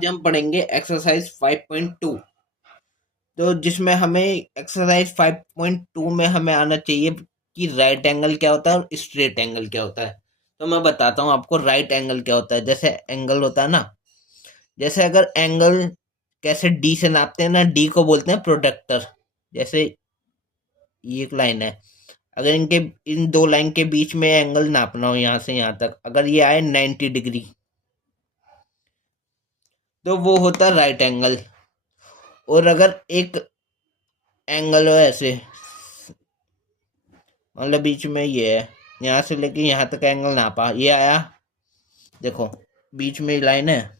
आज हम पढ़ेंगे एक्सरसाइज 5.2। तो जिसमें हमें एक्सरसाइज 5.2 में हमें आना चाहिए कि राइट एंगल क्या होता है और स्ट्रेट एंगल क्या होता है। तो मैं बताता हूँ आपको राइट एंगल क्या होता है। जैसे एंगल होता है ना, जैसे अगर एंगल कैसे डी से नापते हैं ना, डी को बोलते हैं प्रोडक्टर। जैसे ये एक लाइन है, अगर इनके इन दो लाइन के बीच में एंगल नापना हो यहाँ से यहाँ तक, अगर ये आए 90 डिग्री, तो वो होता है राइट एंगल। और अगर एक एंगल हो ऐसे, मतलब बीच में ये है, यहाँ से लेके यहाँ तक एंगल नापा, ये आया, देखो बीच में लाइन है,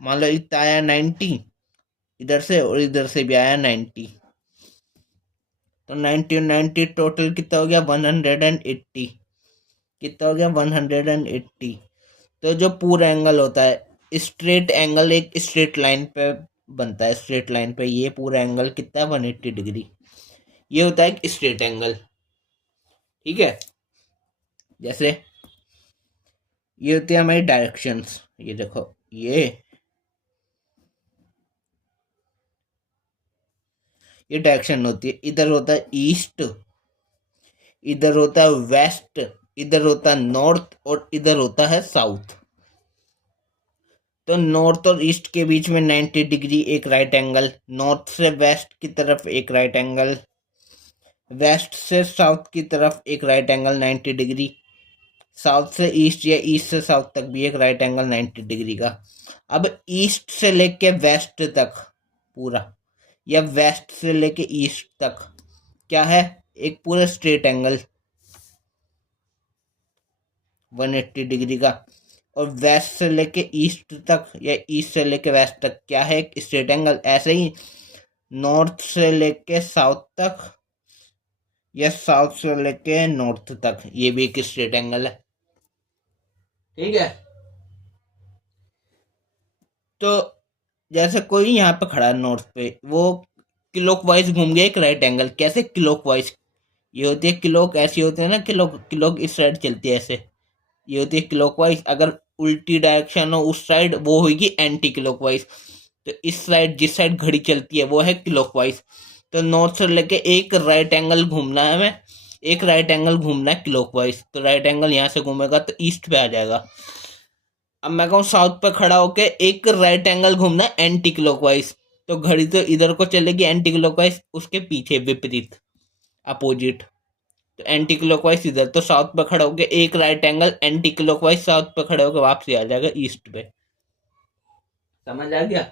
मान लो इतना आया 90 इधर से और इधर से भी आया 90, तो 90 और 90 टोटल कितना हो गया 180। कितना हो गया 180। तो जो पूरा एंगल होता है स्ट्रेट एंगल, एक स्ट्रेट लाइन पे बनता है, स्ट्रेट लाइन पे ये पूरा एंगल कितना है 180 डिग्री। ये होता है एक स्ट्रेट एंगल। ठीक है, जैसे ये होती है हमारी डायरेक्शंस। ये देखो, ये डायरेक्शन होती है। इधर होता है ईस्ट, इधर होता है वेस्ट, इधर होता है नॉर्थ और इधर होता है साउथ। तो नॉर्थ और ईस्ट के बीच में 90 डिग्री एक राइट एंगल, नॉर्थ से वेस्ट की तरफ एक राइट एंगल, वेस्ट से साउथ की तरफ एक राइट एंगल 90 डिग्री, साउथ से ईस्ट या ईस्ट से साउथ तक भी एक राइट एंगल 90 डिग्री का। अब ईस्ट से लेके वेस्ट तक पूरा, या वेस्ट से लेके ईस्ट तक क्या है, एक पूरा स्ट्रेट एंगल 180 डिग्री का। और वेस्ट से लेके ईस्ट तक या ईस्ट से लेके वेस्ट तक क्या है, एक स्ट्रेट एंगल। ऐसे ही नॉर्थ से लेके साउथ तक या साउथ से लेके नॉर्थ तक, ये भी एक स्ट्रेट एंगल है। ठीक है, तो जैसे कोई यहाँ पे खड़ा है नॉर्थ पे, वो क्लॉकवाइज घूम गया एक राइट एंगल। कैसे क्लॉकवाइज, ये होती है क्लॉक, ऐसी होती है ना, क्लॉक क्लॉक इस साइड चलती है ऐसे, ये होती है क्लॉकवाइज। अगर उल्टी डायरेक्शन हो उस साइड, वो होगी एंटी क्लॉकवाइज। तो इस साइड जिस साइड घड़ी चलती है वो है क्लॉकवाइज। तो नॉर्थ से लेके एक राइट एंगल घूमना है हमें, एक राइट एंगल घूमना है क्लॉकवाइज। तो राइट एंगल यहाँ से घूमेगा तो ईस्ट पे आ जाएगा। अब मैं कहूँ साउथ पे खड़ा होके एक राइट एंगल घूमना है एंटी क्लॉकवाइज, तो घड़ी तो इधर को चलेगी एंटी क्लॉकवाइज, उसके पीछे विपरीत, अपोजिट। तो एंटी क्लॉकवाइज इधर, तो साउथ पे खड़ा होके एक right angle anti clockwise, south पे खड़े होकर वापसी आ जाएगा ईस्ट पे। समझ आ गया?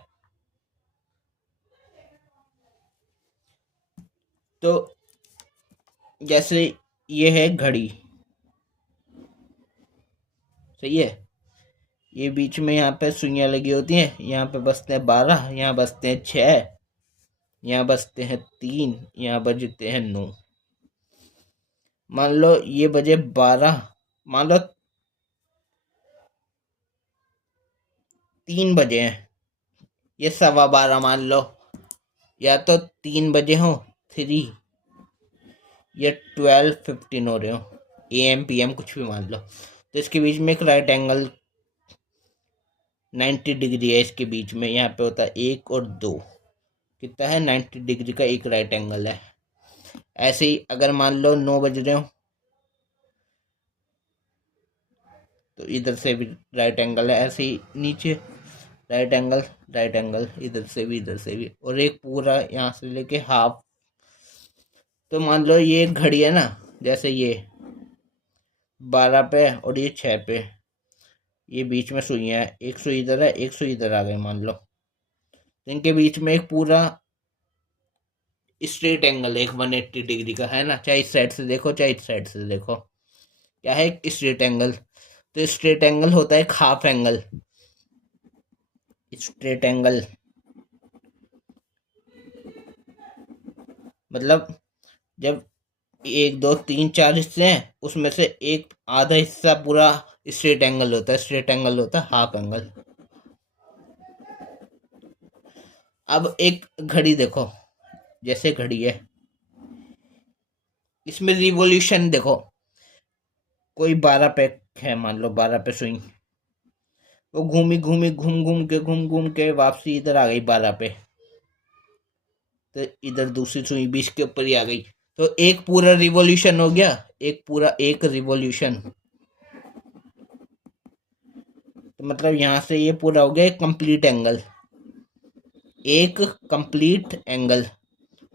तो जैसे ये है घड़ी, सही है, ये बीच में यहाँ पे सुइयां लगी होती हैं, यहाँ पे बसते हैं 12, यहाँ बसते हैं 6, यहाँ बजते हैं 3, यहाँ बजते हैं 9। मान लो ये बजे 12, मान लो 3 बजे हैं, ये 12:15 मान लो, या तो 3 बजे हो 3, या 12:15 हो रहे हो, AM PM कुछ भी मान लो। तो इसके बीच में एक राइट एंगल 90 डिग्री है, इसके बीच में यहाँ पे होता है 1 और 2, कितना है 90 डिग्री का एक राइट एंगल है। ऐसे ही अगर मान लो 9 बज रहे हो, तो इधर से भी राइट एंगल है, ऐसे ही नीचे राइट एंगल, राइट एंगल, इधर से भी इधर से भी, और एक पूरा यहाँ से लेके हाफ। तो मान लो ये एक घड़ी है ना, जैसे ये 12 पे और ये 6 पे, ये बीच में सुइयां है, एक सुई इधर है एक सुई इधर आ गई मान लो, तो इनके बीच में एक पूरा स्ट्रेट एंगल एक 180 डिग्री का है ना, चाहे इस साइड से देखो चाहे इस साइड से देखो, क्या है एक स्ट्रेट एंगल। तो स्ट्रेट एंगल होता है एक हाफ एंगल। स्ट्रेट एंगल मतलब जब 1 2 3 4 हिस्से हैं, उसमें से एक आधा हिस्सा पूरा स्ट्रेट एंगल होता है, स्ट्रेट एंगल होता है हाफ एंगल। अब एक घड़ी देखो, जैसे घड़ी है, इसमें रिवॉल्यूशन देखो, कोई 12 पे है मान लो, 12 पे सुई, वो घूमी घूमी घूम घूम के वापसी इधर आ गई 12 पे। तो इधर दूसरी सुई 20 के ऊपर ही आ गई। तो एक पूरा रिवॉल्यूशन हो गया, एक रिवॉल्यूशन। तो मतलब यहाँ से ये पूरा हो गया एक कंप्लीट एंगल, एक कंप्लीट एंगल।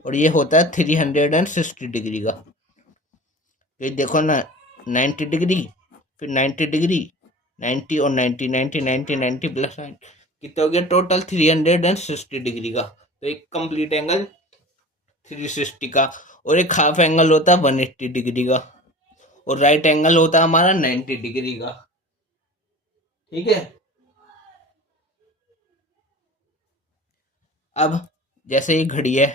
और ये होता है 360 डिग्री का। ये देखो ना, 90 डिग्री, फिर 90 डिग्री, 90 और 90, 90, 90, 90 प्लस 90, कितना हो गया टोटल 360 डिग्री का। तो एक कंप्लीट एंगल 360 का, और एक हाफ एंगल होता है 180 डिग्री का, और राइट एंगल होता है हमारा 90 डिग्री का। ठीक है। अब जैसे ये घड़ी है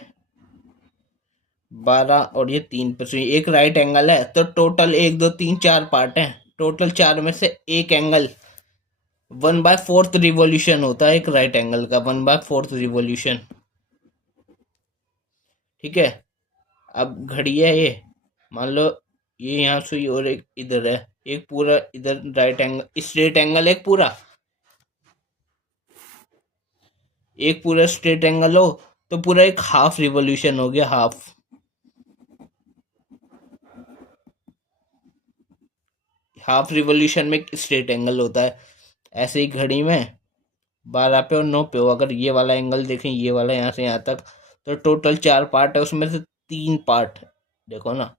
12 और ये 3 पर एक राइट एंगल है, तो टोटल 1 2 3 4 पार्ट हैं। टोटल 4 में से एक एंगल 1/4 रिवॉल्यूशन होता है एक राइट एंगल का, 1/4 रिवॉल्यूशन। ठीक है। अब घड़ी है ये, मान लो ये यहाँ सुई और एक इधर है, एक पूरा इधर राइट एंगल स्ट्रेट एंगल, एक पूरा स्ट्रेट एंगल हो, तो पूरा एक हाफ रिवॉल्यूशन हो गया, हाफ रिवॉल्यूशन में स्ट्रेट एंगल होता है। ऐसे ही घड़ी में 12 पे और 9 पे हो, अगर ये वाला एंगल देखें, ये वाला यहाँ से यहाँ तक, तो टोटल 4 पार्ट है, उसमें से 3 पार्ट देखो ना,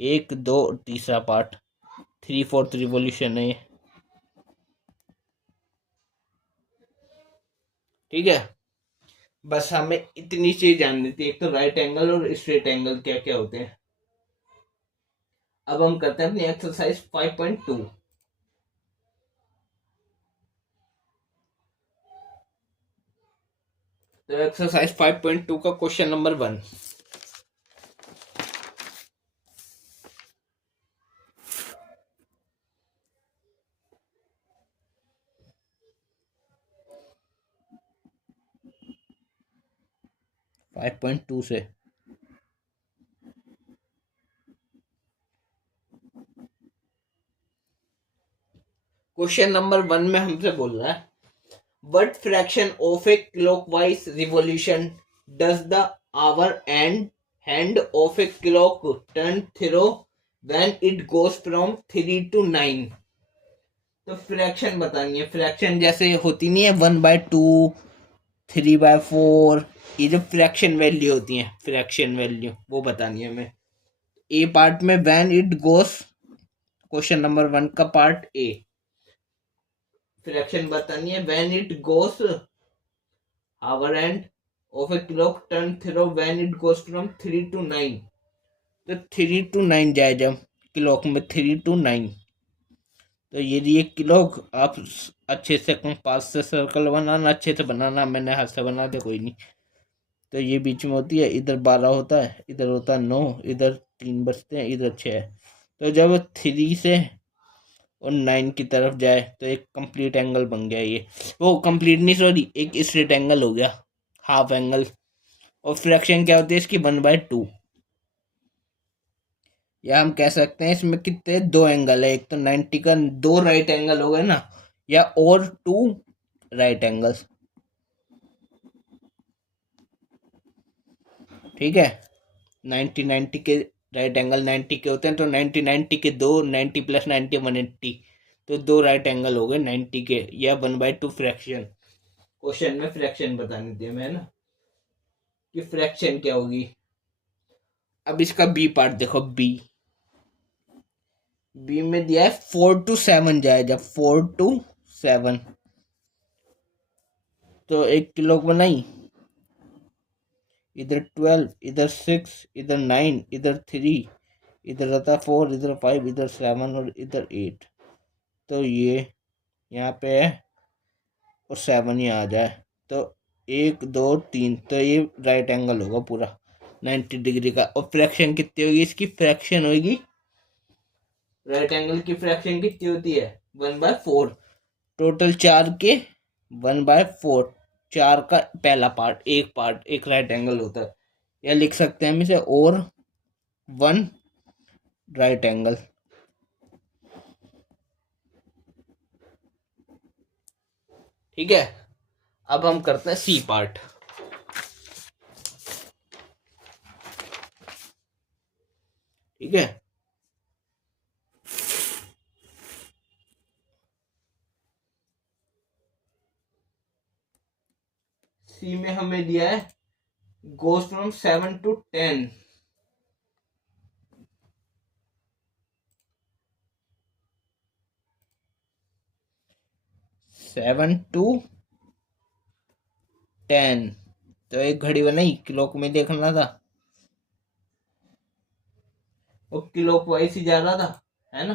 1 2 और तीसरा पार्ट 3/4 रिवॉल्यूशन है ये। ठीक है। बस हमें इतनी चीज जाननी थी, एक तो राइट एंगल और स्ट्रेट एंगल क्या क्या होते हैं। अब हम करते हैं अपनी एक्सरसाइज 5.2। तो एक्सरसाइज 5.2 का क्वेश्चन नंबर 1। 5.2 से क्वेश्चन नंबर 1 में हमसे बोल रहा है, what fraction of a clockwise revolution does the hour and hand of a clock turn through when it goes from 3 to 9? तो फ्रैक्शन बतानी है। फ्रैक्शन जैसे होती नहीं है 1/2, 3/4, ये जो फ्रैक्शन वैल्यू होती है, फ्रैक्शन वैल्यू वो बतानी है हमें। ए पार्ट में when it goes, question number 1 का पार्ट ए, फ्रैक्शन बतानी है when it goes hour end of a clock turn through when it goes from 3 to 9। तो 3 to 9 जाए जब क्लॉक में 3 to 9, तो ये क्लॉक आप अच्छे से कंपास से सर्कल बनाना, अच्छे से बनाना, मैंने हाथ से बना दिया कोई नहीं। तो ये बीच में होती है, इधर 12 होता है, इधर होता है 9, इधर 3 बचते हैं, इधर 6 है। तो जब 3 से और 9 की तरफ जाए तो एक कंप्लीट एंगल बन गया ये, वो कंप्लीट नहीं सॉरी, एक स्ट्रेट एंगल हो गया, हाफ एंगल। और फ्रैक्शन क्या होती है इसकी 1/2। या हम कह सकते हैं इसमें कितने 2 एंगल है, एक तो 90 का 2 राइट एंगल हो गए ना, या और 2 राइट एंगल्स। ठीक है। 90 के राइट एंगल 90 के होते हैं, तो 90 के 2, 90 प्लस 90 180, तो 2 राइट एंगल हो गए 90 के, या 1/2 फ्रैक्शन। क्वेश्चन में फ्रैक्शन बतानी थी हमें ना, कि फ्रैक्शन क्या होगी। अब इसका बी पार्ट देखो, बी में दिया है 4 to 7 जाए जब 4 to 7, तो एक किलो बनाई, इधर 12, इधर 6, इधर 9, इधर 3, इधर रहता 4, इधर 5, इधर 7 और इधर 8। तो ये यहाँ पे है और 7 ही आ जाए, तो 1 2 3, तो ये राइट एंगल होगा पूरा 90 डिग्री का। और फ्रैक्शन कितनी होगी इसकी, फ्रैक्शन होगी, राइट एंगल की फ्रैक्शन कितनी होती है 1/4। टोटल 4 के 1/4, 4 का पहला पार्ट एक राइट एंगल होता है, या लिख सकते हैं हम इसे और 1 राइट एंगल। ठीक है, अब हम करते हैं सी पार्ट। ठीक है, सी में हमें दिया है गोज फ्रॉम 7 to 10। 7 to 10, तो एक घड़ी बनाई, क्लॉक में देखना था, वो क्लॉक वाइज ही जा रहा था, है ना,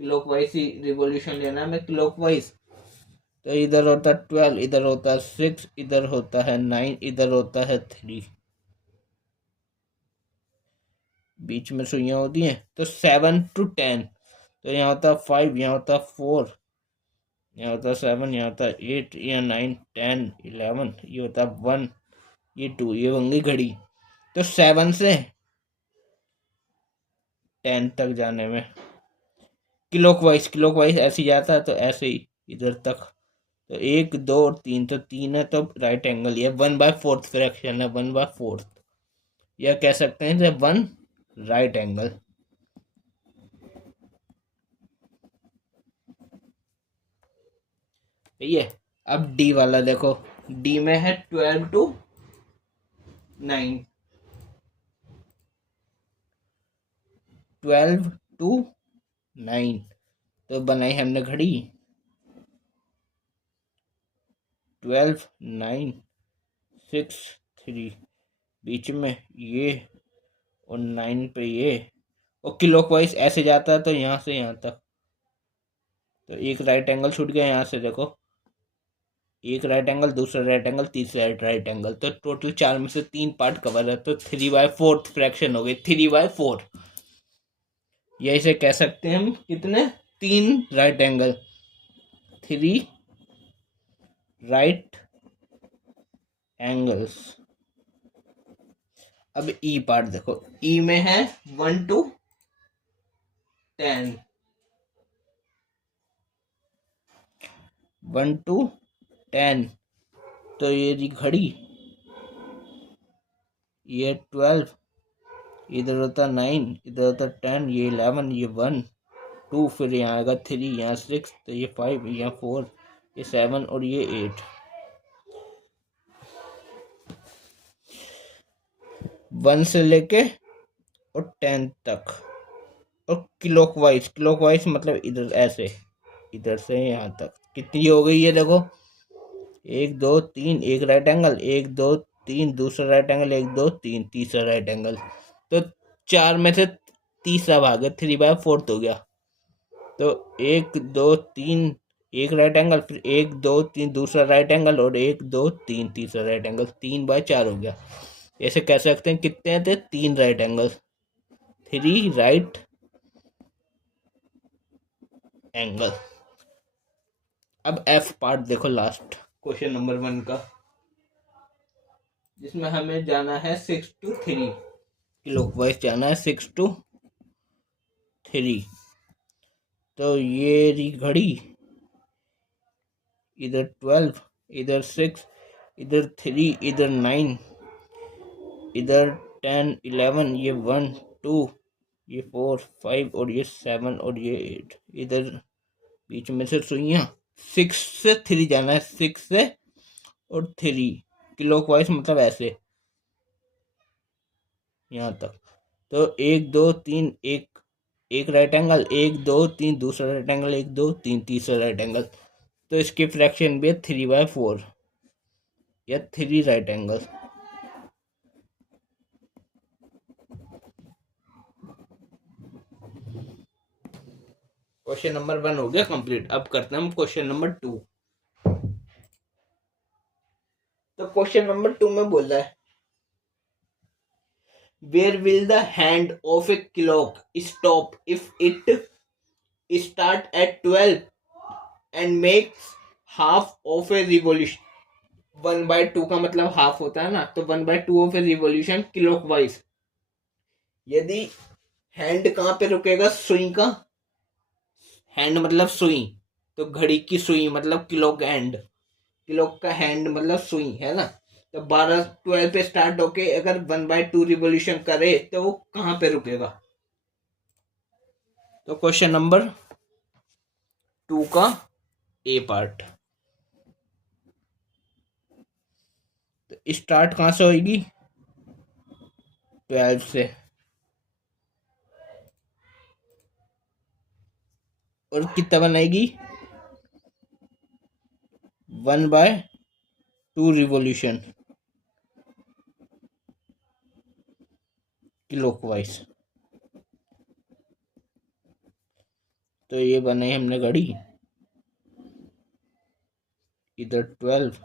क्लॉक वाइज ही रिवॉल्यूशन लेना है हमें, क्लॉक वाइज। तो इधर होता है 12, इधर होता है 6, इधर होता है 9, इधर होता है 3, बीच में सुइयां होती हैं। तो 7 to 10, तो यहाँ होता है 5, यहाँ होता है 4, यहाँ होता है 7, यहाँ होता है 8, या 9, 10, 11, ये होता है 1, ये 2, ये होंगी घड़ी। तो 7 से 10 तक जाने में क्लॉकवाइज ऐसे ही जाता है, तो ऐसे ही इधर तक। तो 1, 2 और 3, तो 3 है, तो राइट एंगल, ये 1/4 फ्रैक्शन है, 1/4, या कह सकते हैं जब 1 राइट एंगल। ठीक है, अब डी वाला देखो, डी में है 12 to 9, 12 to 9, तो बनाई हमने घड़ी 12, 9, 6, 3, बीच में ये और 9 पे ये, और क्लॉकवाइज ऐसे जाता है, तो यहाँ से यहाँ तक, तो एक राइट एंगल छूट गया यहाँ से देखो, एक राइट एंगल, दूसरा राइट एंगल, तीसरा राइट एंगल, तो टोटल 4 में से 3 पार्ट कवर है, तो 3/4 फ्रैक्शन हो गई, 3/4। या इसे कह सकते हैं हम कितने, 3 राइट एंगल, 3 राइट एंगल्स। अब ई पार्ट देखो, ई में है 1 to 10, 1 to 10, तो ये रही घड़ी, ये 12, इधर होता 9, इधर होता 10, ये 11, ये 1, 2, फिर यहाँ आएगा 3, यहाँ 6, तो ये 5, यहाँ 4, ये 7 और ये 8। 1 से लेके और 10 तक, और क्लॉकवाइज मतलब इधर ऐसे, इधर से यहाँ तक कितनी हो गई है देखो, 1, 2, 3, एक राइट एंगल, 1, 2, 3, दूसरा राइट एंगल, 1, 2, 3, तीसरा राइट एंगल, तो 4 में से तीसरा भाग है, 3/4 हो गया। तो 1, 2, 3, एक राइट एंगल, फिर 1, 2, 3 दूसरा राइट एंगल, और 1, 2, 3 तीसरा राइट एंगल, 3/4 हो गया। ऐसे कह सकते हैं कितने थे, 3 राइट एंगल, 3 राइट एंगल। अब एफ पार्ट देखो, लास्ट क्वेश्चन नंबर 1 का, जिसमें हमें जाना है 6 to 3, क्लॉकवाइज जाना है 6 to 3। तो ये रही घड़ी, इधर 12, इधर 6, इधर 3, इधर 9, इधर 10, 11, ये 1, 2, ये 4, 5 और ये 7 और ये 8, इधर बीच में से सुइयां, 6 से 3 जाना है, 6 से और 3 क्लॉकवाइज मतलब ऐसे यहाँ तक। तो 1, 2, 3, एक राइट एंगल, 1, 2, 3 दूसरा राइट एंगल, 1, 2, 3 तीसरा राइट एंगल, तो इसकी फ्रैक्शन भी है 3/4, या 3 राइट एंगल। क्वेश्चन नंबर 1 हो गया कंप्लीट। अब करते हैं हम क्वेश्चन नंबर 2। तो क्वेश्चन नंबर 2 में बोल रहा है, where will the hand of a clock stop if it start at 12 and makes half of a revolution. 1/2 का मतलब हाफ होता है ना, तो 1/2 ऑफ ए रिवॉल्यूशन क्लॉकवाइज। यदि हैंड कहाँ पे रुकेगा, सुई का, हैंड मतलब सुई, तो घड़ी की सुई मतलब क्लॉक हैंड, क्लॉक का हैंड मतलब सुई है ना, तो 12 पे स्टार्ट होके अगर 1/2 रिवोल्यूशन करे तो वो कहाँ पे रुकेगा? तो क्वेश्चन नंबर 2 का ए पार्ट। तो स्टार्ट कहाँ से होगी? 12 से। और कितना बनाएगी? 1/2 रिवोल्यूशन क्लॉकवाइज। तो ये बनाई हमने घड़ी, इधर 12,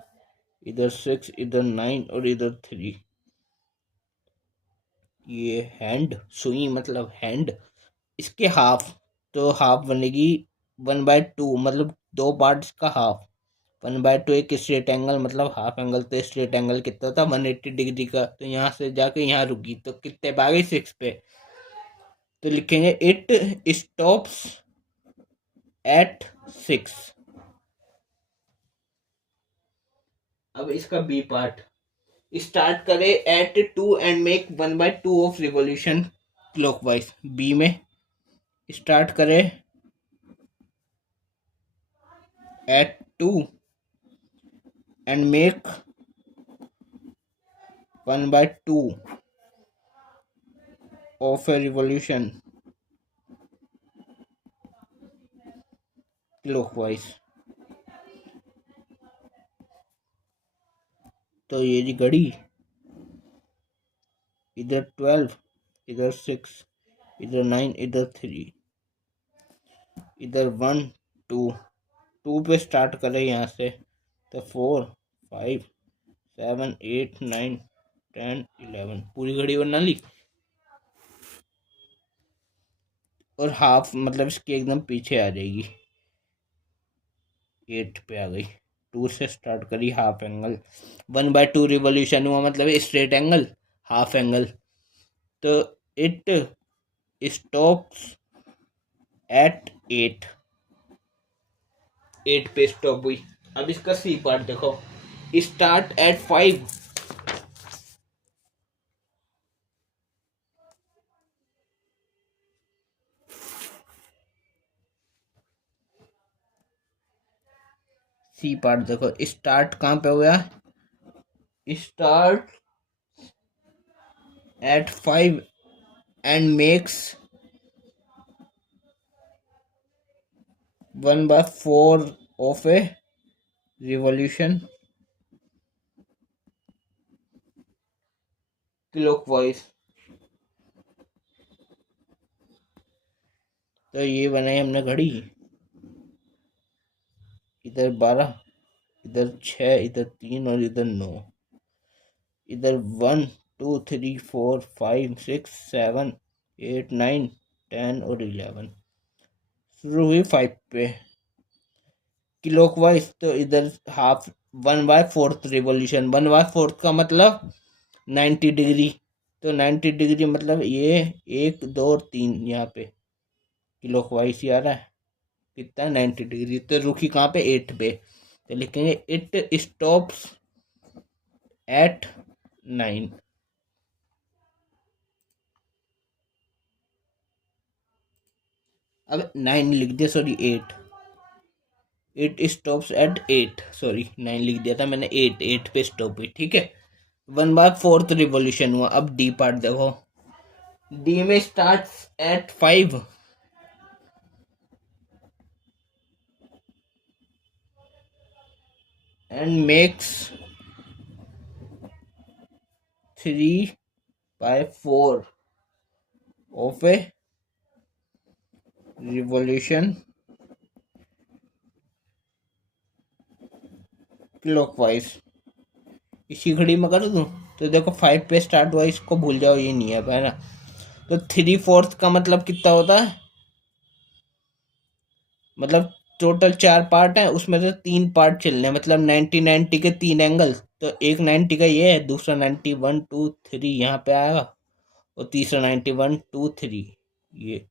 इधर 6, इधर 9 और इधर 3। ये हैंड सुई मतलब हैंड, इसके हाफ, तो हाफ बनेगी 1/2 मतलब 2 पार्ट्स का हाफ। 1/2 एक स्ट्रेट एंगल मतलब हाफ एंगल, तो स्ट्रेट एंगल कितना था? 180 डिग्री का। तो यहाँ से जाके यहाँ रुकी तो कितने पे आ गई? 6 पे। तो लिखेंगे इट स्टॉप्स एट 6। अब इसका बी पार्ट, स्टार्ट करे at 2 and make 1/2 of revolution clockwise. B में स्टार्ट करे at 2 and make 1/2 of a revolution clockwise. तो ये जी घड़ी, इधर 12, इधर 6, इधर 9, इधर 3, इधर 1 2, 2 पे स्टार्ट करें यहाँ से, तो 4 5 7 8 9 10 11 पूरी घड़ी बना ली। और हाफ मतलब इसके एकदम पीछे आ जाएगी, 8 पे आ गई। 2 से स्टार्ट करी, हाफ एंगल 1/2 रिवोल्यूशन हुआ मतलब स्ट्रेट एंगल हाफ एंगल। तो इट स्टॉप्स एट 8, 8 पे स्टॉप हुई। अब इसका सी पार्ट देखो, स्टार्ट एट 5 सी पार्ट देखो, स्टार्ट कहाँ पे हुआ? Start at 5 and makes 1/4 of a revolution clockwise. तो ये बनाई हमने घड़ी, इधर 12, इधर 6, इधर 3 और इधर 9, इधर 1 2 3 4 5 6 7 8 9 10 और 11। शुरू हुई 5 पे क्लॉकवाइज। तो इधर हाफ 1/4 रिवोल्यूशन, 1/4 का मतलब 90 डिग्री। तो 90 डिग्री मतलब ये 1 2 और 3 यहाँ पे क्लॉकवाइज ही आ रहा है। कितना? 90 डिग्री। तो रुकी कहाँ पे? 8 पे। तो लिखेंगे इट स्टॉप्स एट 9। अब 9 लिख दिया, sorry 8। It stops at 8, sorry 9 लिख दिया था मैंने, 8 पे स्टॉप हुई। ठीक है, 1/4 रिवोल्यूशन हुआ। अब डी पार्ट देखो, डी में start at 5 and makes 3/4 of a revolution clockwise. इसी घड़ी में कर दूं तो देखो 5 पे स्टार्ट हुआ, इसको भूल जाओ, ये नहीं है ना। तो 3/4 का मतलब कितना होता है? मतलब टोटल 4 पार्ट है, उसमें से 3 पार्ट चलने हैं, मतलब 90 के 3 एंगल। तो एक 90 का ये है, दूसरा 90 1 2 3 यहाँ पे आएगा, और तीसरा 90 1 2 3 ये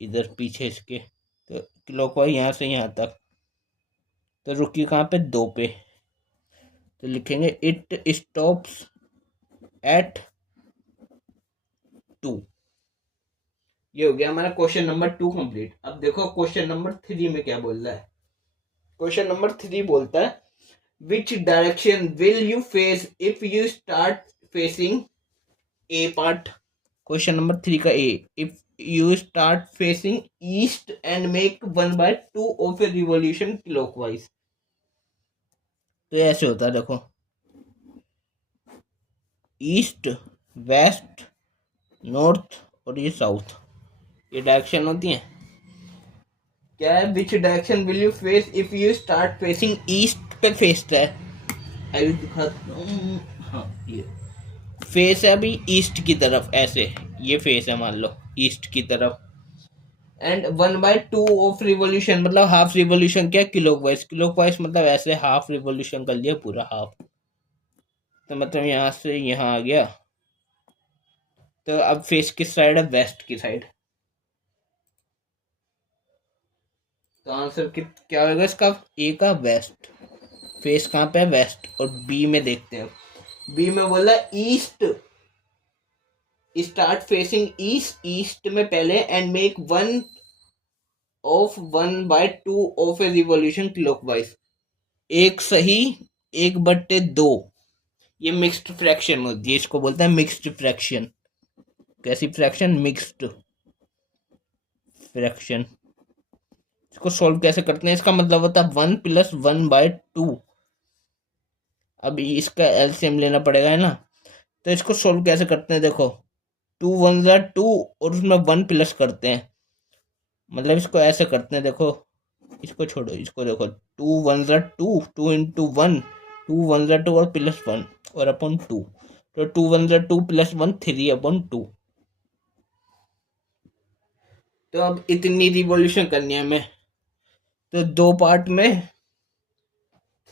इधर पीछे इसके। तो क्लॉकवाइज यहाँ से यहाँ तक। तो रुकी कहाँ पे? 2 पे। तो लिखेंगे इट स्टॉप्स एट 2। ये हो गया हमारा क्वेश्चन नंबर 2 कंप्लीट। अब देखो क्वेश्चन नंबर 3 में क्या बोल रहा है। क्वेश्चन नंबर 3 बोलता है which direction will you face if you start facing a part. Question number 3 का A, if you start facing east and make 1/2 of a revolution clockwise. तो ऐसे होता है, देखो ईस्ट, वेस्ट, नॉर्थ और ये साउथ, ये डायरेक्शन होती हैं। क्या है, which direction will you face if you start facing east पे फेस्ड है। अभी दिखाता हूँ, हाँ ये फेस है अभी ईस्ट की तरफ, ऐसे ये फेस है मान लो ईस्ट की तरफ। एंड 1/2 ऑफ रिवोल्यूशन मतलब हाफ रिवोल्यूशन क्या, क्लॉकवाइज। क्लॉकवाइज मतलब ऐसे हाफ रिवोल्यूशन कर लिया, पूरा हाफ। तो मतलब यहाँ से यहाँ आ गया। तो अब फेस किस साइड है, वेस्ट की साइड। तो आंसर क्या होगा इसका, ए का वेस्ट। फेस कहाँ पे है, वेस्ट। और बी में देखते हैं, बी में बोला east, start facing east, east में पहले, and make 1/2 of a revolution clockwise. एक सही 1/2, ये मिक्स्ड फ्रैक्शन होती है, इसको बोलते हैं मिक्स्ड फ्रैक्शन। कैसी फ्रैक्शन, मिक्स्ड फ्रैक्शन। इसको सॉल्व कैसे करते हैं, इसका मतलब होता है 1 + 1/2। अब इसका एलसीएम लेना पड़ेगा, है ना। तो इसको सॉल्व कैसे करते हैं, देखो 2 1 2 और उसमें 1 प्लस करते हैं। मतलब इसको ऐसे करते हैं, देखो इसको छोड़ो, इसको देखो 2 1 2, 2 × 1, 2 1 2 और +1 और अपॉन 2। तो 2 1 2 + 1 3/2। तो अब इतनी रिवॉल्यूशन करनी है हमें, तो 2 पार्ट में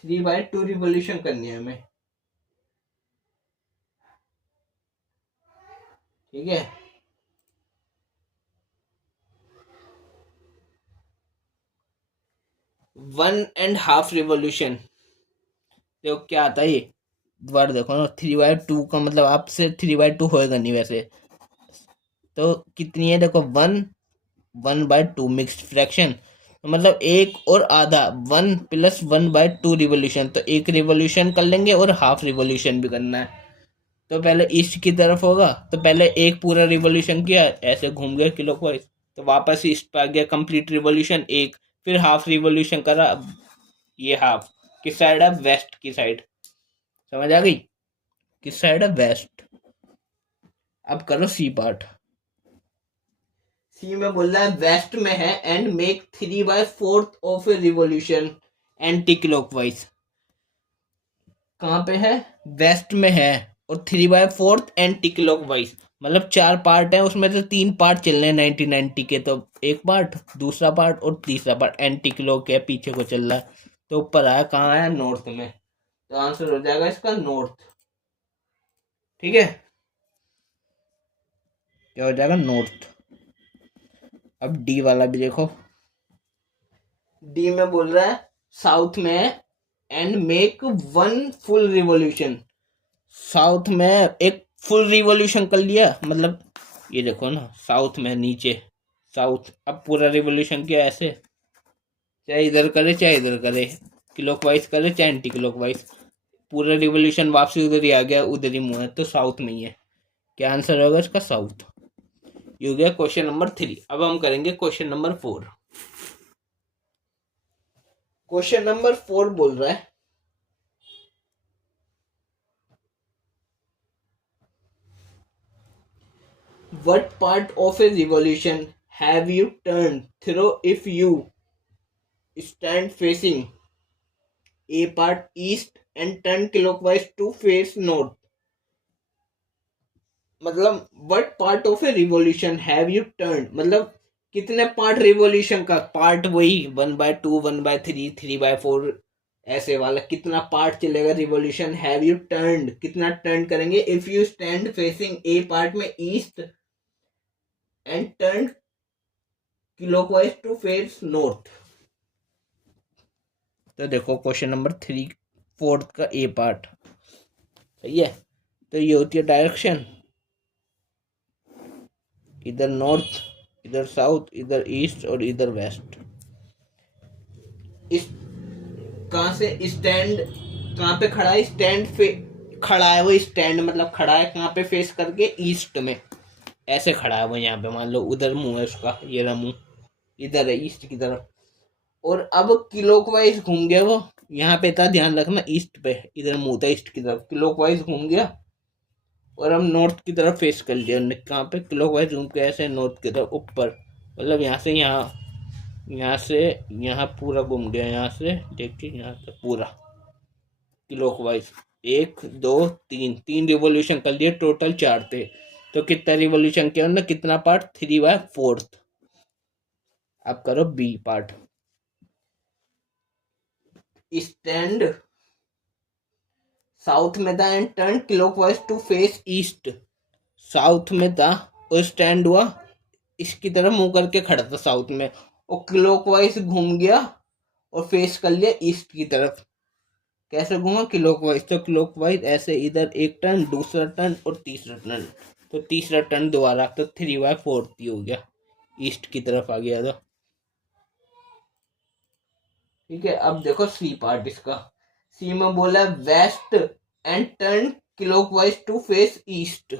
3/2 रिवॉल्यूशन करनी है हमें, ठीक है। वन एंड हाफ रिवॉल्यूशन, देखो क्या आता है ये, दोबारा देखो ना, 3/2 का मतलब आपसे 3/2 होएगा नहीं वैसे। तो कितनी है, देखो 1/2 मिक्स्ड फ्रैक्शन, मतलब एक और आधा, 1 + 1/2 रिवोल्यूशन। तो एक रिवोल्यूशन कर लेंगे और हाफ रिवोल्यूशन भी करना है। तो पहले ईस्ट की तरफ होगा, तो पहले एक पूरा रिवोल्यूशन किया, ऐसे घूम गया क्लॉकवाइज, तो वापस ईस्ट पे आ गया कंप्लीट रिवोल्यूशन एक। फिर हाफ रिवोल्यूशन करा, ये हाफ किस साइड है, वेस्ट की साइड। समझ आ गई, किस साइड है, वेस्ट। अब करो सी पार्ट। सी में बोल रहा है वेस्ट में है, and make 3/4 of a revolution anti clockwise. कहाँ पे है, वेस्ट में है, और 3/4 एंटी क्लॉकवाइज। मतलब 4 पार्ट है, उसमें से 3 पार्ट चल रहे हैं 90-90 के। तो एक पार्ट, दूसरा पार्ट और तीसरा पार्ट एंटी क्लॉक है, पीछे को चल रहा है। तो ऊपर आया, कहाँ है, नॉर्थ में। तो आंसर हो जाएगा इसका नॉर्थ, ठीक है। क्या हो जाएगा, नॉर्थ। अब डी वाला भी देखो, डी में बोल रहा है साउथ में है, and make 1 full revolution. South में एक फुल रिवॉल्यूशन कर लिया, मतलब ये देखो ना, साउथ में नीचे साउथ। अब पूरा रिवॉल्यूशन किया ऐसे, चाहे इधर करे चाहे इधर करे, क्लॉकवाइज करे चाहे एंटी क्लॉकवाइज, पूरा रिवॉल्यूशन वापसी उधर ही आ गया, उधर ही मुंह है, तो साउथ में ही है। क्या आंसर होगा इसका, साउथ। ये हो गया क्वेश्चन नंबर 3। अब हम करेंगे क्वेश्चन नंबर 4। क्वेश्चन नंबर 4 बोल रहा है what part of a revolution have you turned through if you stand facing a part east and turn clockwise to face north। मतलब what part of a revolution have you turned, मतलब कितने part revolution का, part वही 1/2 1/3 3/4 ऐसे वाला, कितना part चलेगा revolution. Have you turn, कितना टर्न करेंगे, if you stand facing a part में east and turn clockwise to face north. तो देखो क्वेश्चन नंबर 3 फोर्थ का ए पार्ट। सही है। तो ये होती है डायरेक्शन, इधर नॉर्थ, इधर साउथ, इधर ईस्ट और इधर वेस्ट। इस कहाँ से स्टैंड, कहाँ पे खड़ा है, स्टैंड पे खड़ा है वो, स्टैंड मतलब खड़ा है कहाँ पे, फेस करके ईस्ट में, ऐसे खड़ा है वो यहाँ पे। मान लो उधर मुंह है उसका, ये रहा मुंह, इधर है ईस्ट की तरफ। और अब क्लॉकवाइज घूम गया वो, यहाँ पे था, ध्यान रखना, ईस्ट पे, इधर मुंह था ईस्ट की तरफ, क्लॉकवाइज घूम गया और हम नॉर्थ की तरफ फेस कर लिया। कहाँ पे, क्लॉकवाइज घूम के ऐसे नॉर्थ की तरफ ऊपर, मतलब यहाँ से यहाँ, यहाँ से यहाँ पूरा घूम गया, यहाँ से देखिए यहाँ तक पूरा क्लॉकवाइज। एक दो तीन, तीन रिवॉल्यूशन कर लिए, टोटल चार थे। तो कितना रिवॉल्यूशन किया उन्होंने, कितना पार्ट, 3/4। अब करो बी पार्ट। स्टैंड साउथ में था and turn clockwise to face east. South में था और स्टैंड हुआ, इसकी तरफ मुंह करके खड़ा था साउथ में, और क्लॉकवाइज घूम गया और फेस कर लिया ईस्ट की तरफ। कैसे घूमा, क्लॉकवाइज, तो क्लॉकवाइज ऐसे, इधर एक टर्न, दूसरा टर्न और तीसरा टर्न। तो तीसरा टर्न दोबारा, तो 3/4 ही हो गया, ईस्ट की तरफ आ गया था। ठीक है। अब देखो सी पार्ट इसका। सी में बोला west and turn clockwise to face east.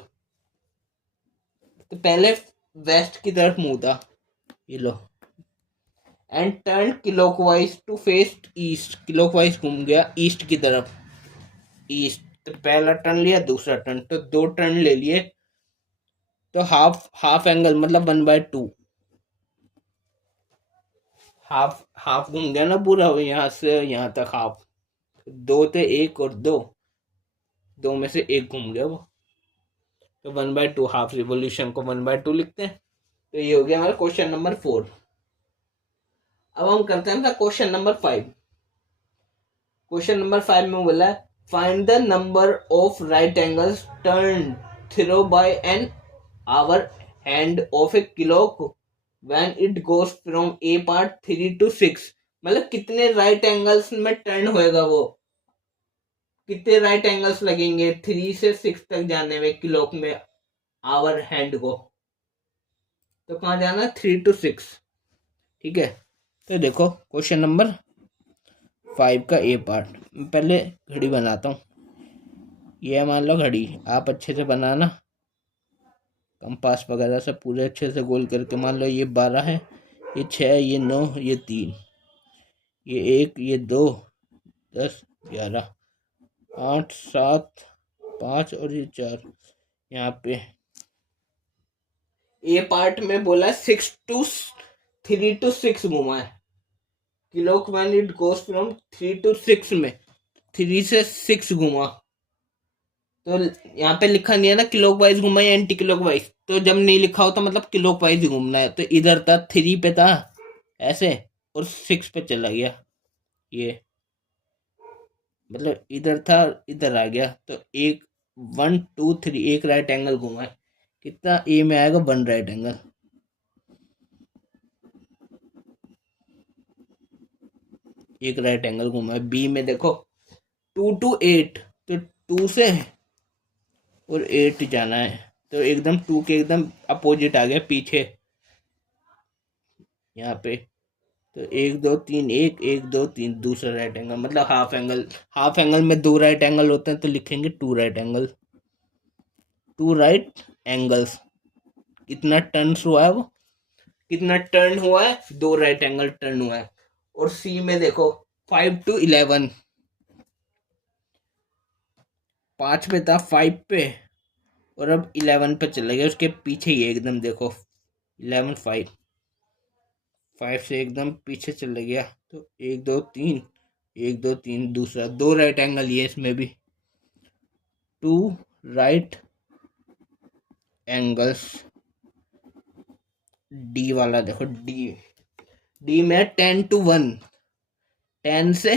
तो पहले वेस्ट की तरफ मुंह था, ये लो, and turn clockwise to face east, clockwise घूम गया ईस्ट की तरफ, ईस्ट। तो पहला टर्न लिया, दूसरा टर्न, तो दो टर्न ले लिए। तो हाफ हाफ एंगल मतलब 1/2, हाफ हाफ घूम गया ना पूरा, यहाँ से यहाँ तक हाफ। दो थे, एक और दो, दो में से एक घूम गया वो। तो 1/2, हाफ रिवोल्यूशन को 1/2 लिखते हैं। तो ये हो गया हमारा क्वेश्चन नंबर 4। अब हम करते हैं क्वेश्चन नंबर 5। क्वेश्चन नंबर 5 में बोला है find the number of right angles turn through by an hour hand of a clock when it goes from a part 3 to 6। मतलब कितने राइट एंगल्स में टर्न होएगा वो, कितने राइट एंगल्स लगेंगे 3 से 6 तक जाने में क्लॉक में आवर हैंड को। तो कहाँ जाना, 3 to 6। ठीक है। तो देखो क्वेश्चन नंबर 5 का ए पार्ट, पहले घड़ी बनाता हूँ। ये मान लो घड़ी, आप अच्छे से बनाना, कंपास वगैरह सब पूरे अच्छे से गोल करके। मान लो ये 12 है, ये 6, ये 9, ये 3, ये 1, ये 2, 10, 11, 8, 7, 5 और ये 4। यहाँ पे ए पार्ट में बोला 3 to 6 घुमा है clock when it goes from 3 to 6 में, 3 से 6 घुमा। तो यहाँ पे लिखा नहीं है ना क्लॉक वाइज घुमा या एंटी क्लॉक वाइज, तो जब नहीं लिखा हो तो मतलब क्लॉक वाइज घूमना है। तो इधर था 3 पे था ऐसे, और 6 पे चला गया ये, मतलब इधर था इधर आ गया। तो एक 1 2 3 एक राइट एंगल घुमा है, कितना ए में आएगा, 1 राइट एंगल। एक राइट एंगल घुमा है। बी में देखो 2 to 8, तो 2 से और 8 जाना है, तो एकदम 2 के एकदम अपोजिट आ गया पीछे यहाँ पे। तो 1 2 3, 1 1 2 3 दूसरा राइट एंगल, मतलब हाफ एंगल। हाफ एंगल में 2 राइट एंगल होते हैं, तो लिखेंगे 2 राइट एंगल, 2 राइट एंगल्स। कितना टर्न हुआ है वो, कितना टर्न हुआ है, 2 राइट एंगल टर्न हुआ है। और सी में देखो 5 to 11, 5 पे था, 5 पे, और अब 11 पे चला गया, उसके पीछे ही एकदम देखो 11 5, 5 से एकदम पीछे चला गया। तो 1 2 3, 1 2 3 दूसरा, 2 राइट एंगल ये इसमें भी, 2 राइट एंगल्स। डी वाला देखो, डी, डी में 10 to 1, 10 से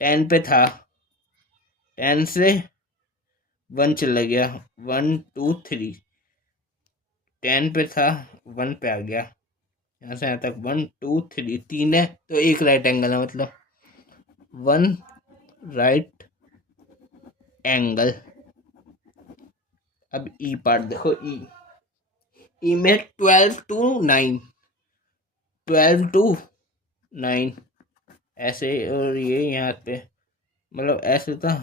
10 पे था, 10 से 1 चला गया, 1 2 3, 10 पे था, 1 पे आ गया, यहाँ से यहाँ तक 1 2 3, 3 है तो एक राइट एंगल है, मतलब 1 राइट एंगल। अब ई पार्ट देखो, ई में 12 to 9, 12 to 9 ऐसे, और ये यहाँ पे मतलब ऐसे था,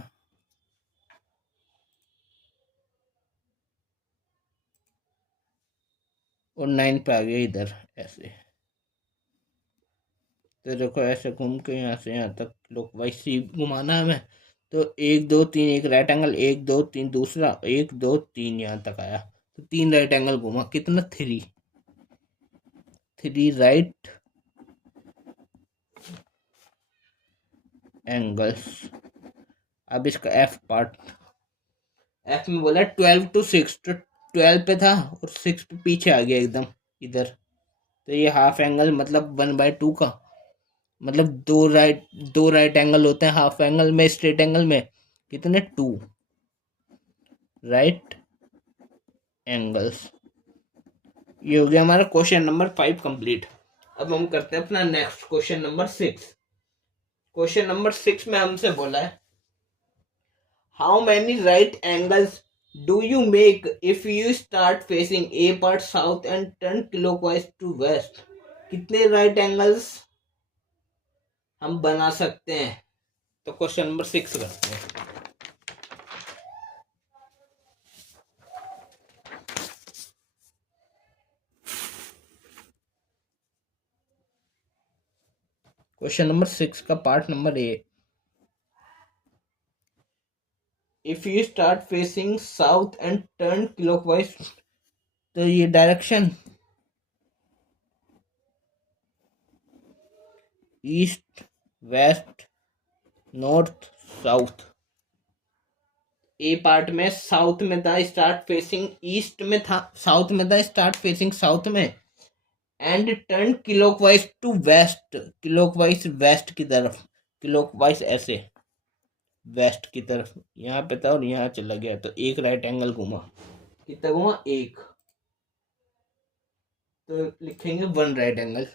और 9 पे आ गया इधर ऐसे। तो देखो ऐसे घूम के यहाँ से यहाँ तक क्लॉकवाइज सी घुमाना है हमें। तो 1 2 3, एक राइट एंगल, 1 2 3 दूसरा, 1 2 3 यहाँ तक आया। तो 3 राइट एंगल घुमा, कितना, 3 राइट एंगल्स। अब इसका एफ पार्ट, एफ में बोला 12 to 6, तो 12 पे था और 6 पे पीछे आ गया एकदम इधर। तो ये हाफ एंगल मतलब 1/2 का, मतलब दो राइट एंगल होते हैं हाफ एंगल में, स्ट्रेट एंगल में कितने, 2 राइट एंगल्स। ये हो गया हमारा क्वेश्चन नंबर 5 कंप्लीट। अब हम करते हैं अपना next question number 6। Question number 6 में हमसे बोला है, how many right angles do you make if you start facing a part south and turn clockwise to west. कितने राइट एंगल्स हम बना सकते हैं। तो क्वेश्चन नंबर 6 करते हैं। क्वेश्चन नंबर 6 का part number A, if you start facing south and turn clockwise, तो ये direction east west north south. A part में साउथ में था, स्टार्ट फेसिंग ईस्ट में था, साउथ में था, स्टार्ट फेसिंग साउथ में, and turn clockwise to west, clockwise west की तरफ, क्लॉकवाइज ऐसे वेस्ट की तरफ यहाँ पे था और यहाँ चला गया। तो एक राइट एंगल घूमा, कितना घूमा, एक। तो लिखेंगे 1 राइट एंगल।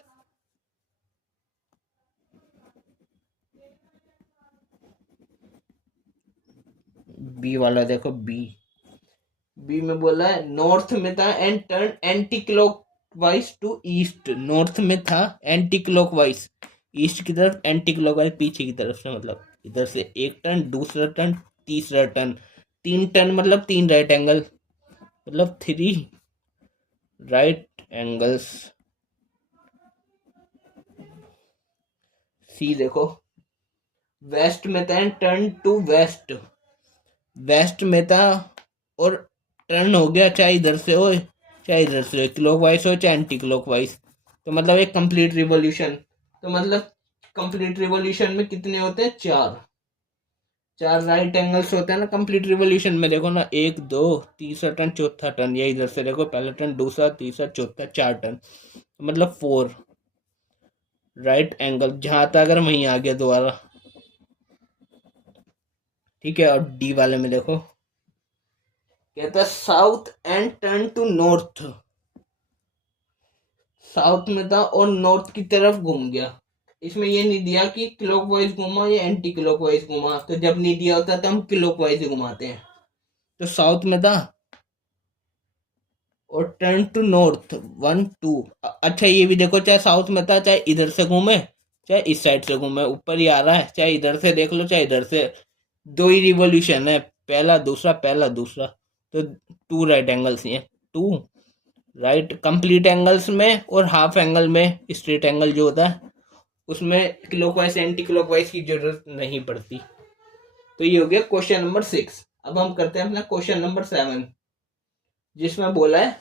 बी वाला देखो, बी में बोला है नॉर्थ में था and turn anti clockwise to east. North में था एंटी क्लॉकवाइज, ईस्ट की तरफ एंटी क्लॉकवाइज, पीछे की तरफ से, मतलब इधर से एक टर्न, दूसरा टर्न, तीसरा टर्न, 3 टर्न मतलब 3 राइट एंगल, मतलब 3 राइट एंगल्स। सी देखो, वेस्ट में था and turn to west, west में था और टर्न हो गया, चाहे इधर से हो चाहे इधर से, क्लॉकवाइज हो चाहे एंटी क्लॉकवाइज। तो मतलब एक कंप्लीट रिवॉल्यूशन। तो मतलब कंप्लीट रिवॉल्यूशन में कितने होते हैं, 4 4 राइट एंगल्स होते हैं ना कंप्लीट रिवॉल्यूशन में। देखो ना, 1 2 तीसरा टर्न चौथा टर्न, ये इधर से देखो, पहला टर्न दूसरा तीसरा चौथा 4 टर्न, तो मतलब 4 राइट एंगल। जहां था अगर वहीं आ गया दोबारा, ठीक है। और डी वाले में देखो, कहता है south and turn to north, south में था और नॉर्थ की तरफ घूम गया। इसमें ये नहीं दिया कि क्लॉकवाइज घुमा या एंटी क्लॉकवाइज घुमा, तो जब नहीं दिया होता तो हम क्लॉकवाइज घुमाते हैं। तो साउथ में था और टर्न टू नॉर्थ 1 2। अच्छा ये भी देखो, चाहे साउथ में था, चाहे इधर से घूमे चाहे इस साइड से घूमे, ऊपर ही आ रहा है, चाहे इधर से देख लो चाहे इधर से, 2 ही रिवॉल्यूशन है, पहला दूसरा पहला दूसरा। तो 2 राइट एंगल्स ही हैं, 2 राइट कंप्लीट एंगल्स में। और हाफ एंगल में स्ट्रेट एंगल जो होता है उसमें क्लॉकवाइज एंटी क्लॉकवाइज की जरूरत नहीं पड़ती। तो ये हो गया क्वेश्चन नंबर 6। अब हम करते हैं अपना क्वेश्चन नंबर 7, जिसमें बोला है,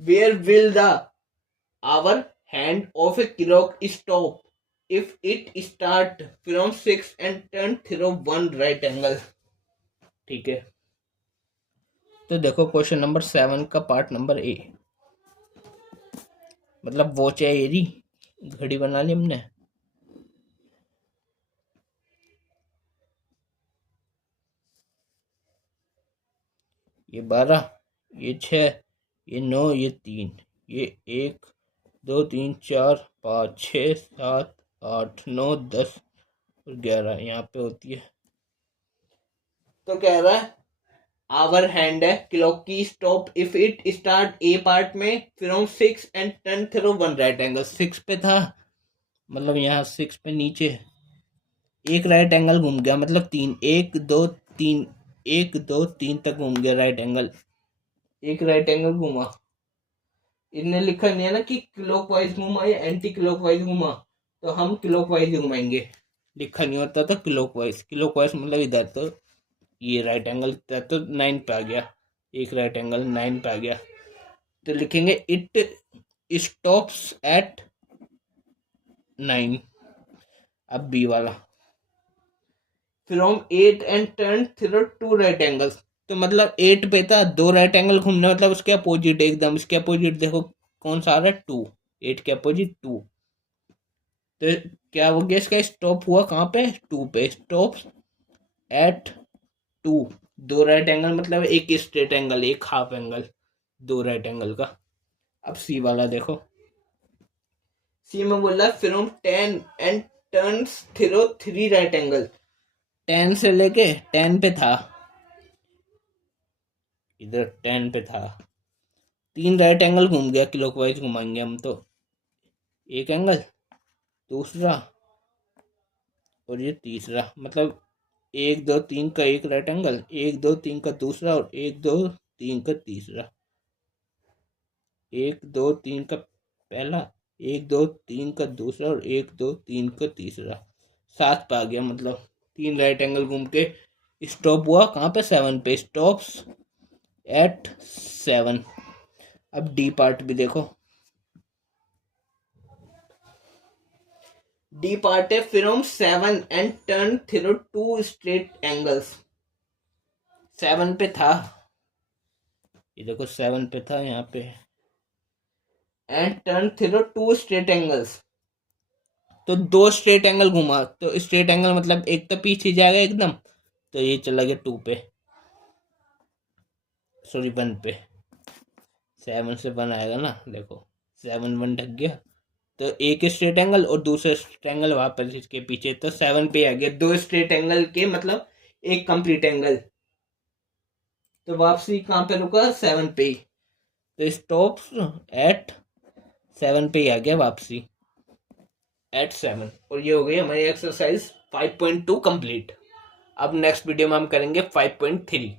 where will the hour hand of a clock stop if it start from 6 and turn through 1 right angle. ठीक है। तो देखो क्वेश्चन नंबर 7 का पार्ट नंबर ए, मतलब वॉच है एरी, घड़ी बना ली हमने। ये 12, ये 6, ये 9, ये 3, ये 1 2 3 4 5 6 7 8 9 10 और 11 यहाँ पे होती है। तो कह रहा है आवर हैंड है क्लॉक की stop if it start a part में from 6 and turn through one right angle. 6 पे था, मतलब यहाँ 6 पे नीचे एक राइट एंगल घूम गया, मतलब 3, 1 2 3, 1 2 3 तक घूम गया राइट एंगल, एक राइट एंगल घूमा। इनने लिखा नहीं है ना कि क्लॉकवाइज घूमा या एंटी क्लॉकवाइज घूमा, तो हम क्लॉकवाइज घुमाएंगे। लिखा नहीं होता तो क्लॉकवाइज, क्लॉकवाइज मतलब इधर, तो ये राइट एंगल तो 9 पे आ गया, एक राइट एंगल 9 पे आ गया, तो लिखेंगे इट स्टॉप्स एट 9। अब बी वाला from 8 and turn through 2 right angles, तो मतलब 8 पे था, 2 राइट एंगल घूमने, मतलब उसके अपोजिट, एकदम उसके अपोजिट देखो कौन सा आ रहा है, 2, 8 के अपोजिट 2। तो क्या हो गया इसका, स्टॉप हुआ कहाँ पे, 2 पे, स्टॉप एट 2। 2 राइट एंगल मतलब एक स्ट्रेट एंगल, एक हाफ एंगल, 2 राइट एंगल का। अब सी वाला देखो, सी में बोला from 10 and turns through 3 right angle. 10 से लेके 10 पे था, इधर 10 पे था, 3 राइट एंगल घूम गया, क्लॉकवाइज घुमाएंगे हम तो, एक एंगल, दूसरा और ये तीसरा, मतलब 1 2 3 का एक राइट एंगल, 1 2 3 का दूसरा और 1 2 3 का तीसरा, 1 2 3 का पहला, 1 2 3 का दूसरा और 1 2 3 का तीसरा, 7 पे आ गया, मतलब 3 राइट एंगल घूम के स्टॉप हुआ कहाँ पे, 7 पे, स्टॉप्स एट 7। अब डी पार्ट भी देखो, डी पार्ट है from 7 and turn through 2 straight angles. 7 पे था, ये देखो 7 पे था यहाँ पे, and turn through 2 straight angles, तो 2 स्ट्रेट एंगल घुमा, तो स्ट्रेट एंगल मतलब एक तो पीछे जाएगा एकदम, तो ये चला गया 2 पे, सॉरी 1 पे, 7 से 1 आएगा ना, देखो 7 1 ढक गया, तो एक स्ट्रेट एंगल और दूसरा स्ट्रेट एंगल वहां पर इसके पीछे, तो 7 पे आ गया, 2 स्ट्रेट एंगल के मतलब एक कंप्लीट एंगल, तो वापसी कहाँ पे रुका, 7 पे ही, तो स्टॉप एट 7 पे ही आ गया वापसी, एट 7। और ये हो गई हमारी एक्सरसाइज 5.2 कंप्लीट। अब नेक्स्ट वीडियो में हम करेंगे 5.3।